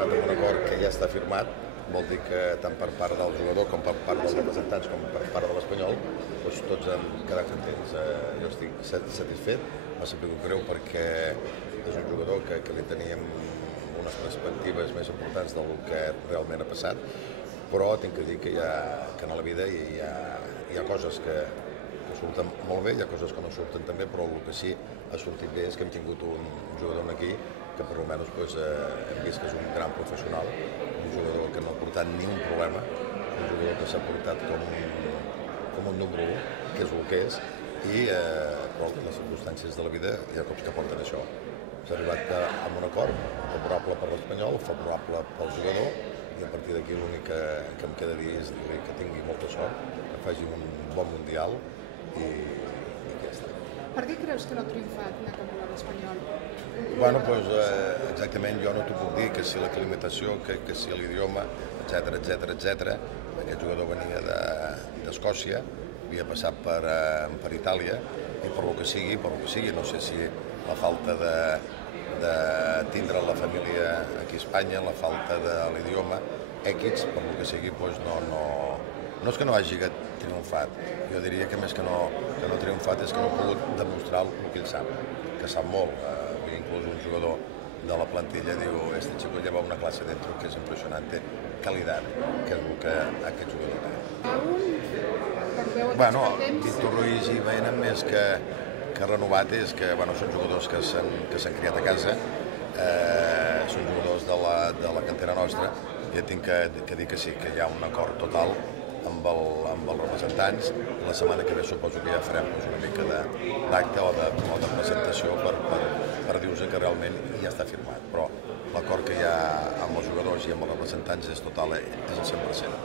arribat a un acord que ja està firmat, vol dir que tant per part del jugador com per part dels representants com per part de l'Espanyol, doncs tots han quedat contents. Jo estic satisfet, m'ha sabut greu perquè és un jugador que li teníem unes perspectives més importants del que realment ha passat, però tinc que dir que en la vida hi ha coses que surten molt bé, hi ha coses que no surten tan bé, però el que sí ha sortit bé és que hem tingut un jugador aquí que per almenys hem vist que és un gran professional, un jugador que no ha portat ni un problema, un jugador que s'ha portat com un número 1, que és el que és, i però les circumstàncies de la vida hi ha cops que porten això. S'ha arribat a un acord favorable per l'Espanyol, favorable pel jugador, i a partir d'aquí l'únic que em queda dir és que tingui molta sort, que faci un bon mundial i ja està. Per què creus que no ha triomfat en aquest Mundial espanyol? Bueno, doncs exactament jo no t'ho puc dir, que si l'aclimatació, que si l'idioma, etc. Aquest jugador venia d'Escòcia, havia passat per Itàlia, i per lo que sigui, no sé si la falta de tindre la família aquí a Espanya, la falta de l'idioma, X, per lo que sigui, doncs no és que no hagi triomfat, jo diria que més que no ha triomfat és que no ha pogut demostrar el que ell sap, que sap molt. Inclús un jugador de la plantilla diu este chico lleva una clase dentro que es impresionante calidad, que és el que aquest jugador té. Bueno, Víctor Ruiz i Baena més que renovat és que són jugadors que s'han criat a casa, són jugadors de la cantera nostra, i tinc que dir que sí, que hi ha un acord total amb els representants. La setmana que ve suposo que ja farem una mica d'acte o de presentació per dir-vos que realment ja està firmat, però l'acord que hi ha amb els jugadors i amb els representants és total, és el 100%.